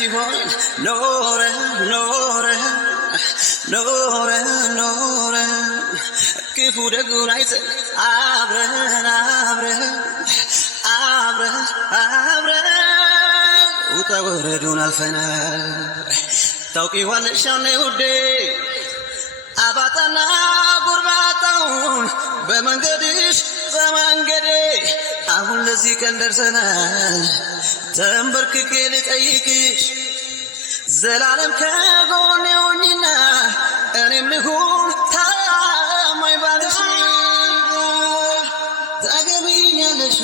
ሲሆን ኖረ ኖረ ኖረ ኖረ ክፉ ደጉን አይተን አብረን አብረን አብረን አብረን ውጣ ወረዱን አልፈናል ታውቂዋለሽ ያኔ ውዴ አባጣና ጉርባጣውን በመንገድሽ በመንገዴ አሁን ለዚህ ቀን ደርሰናል ተንበርክኬ ልጠይቅሽ ዘላለም ከጎኔ ሆኚና እኔም ልሁን ታማኝ ባልሽ ታገቢኛለሽ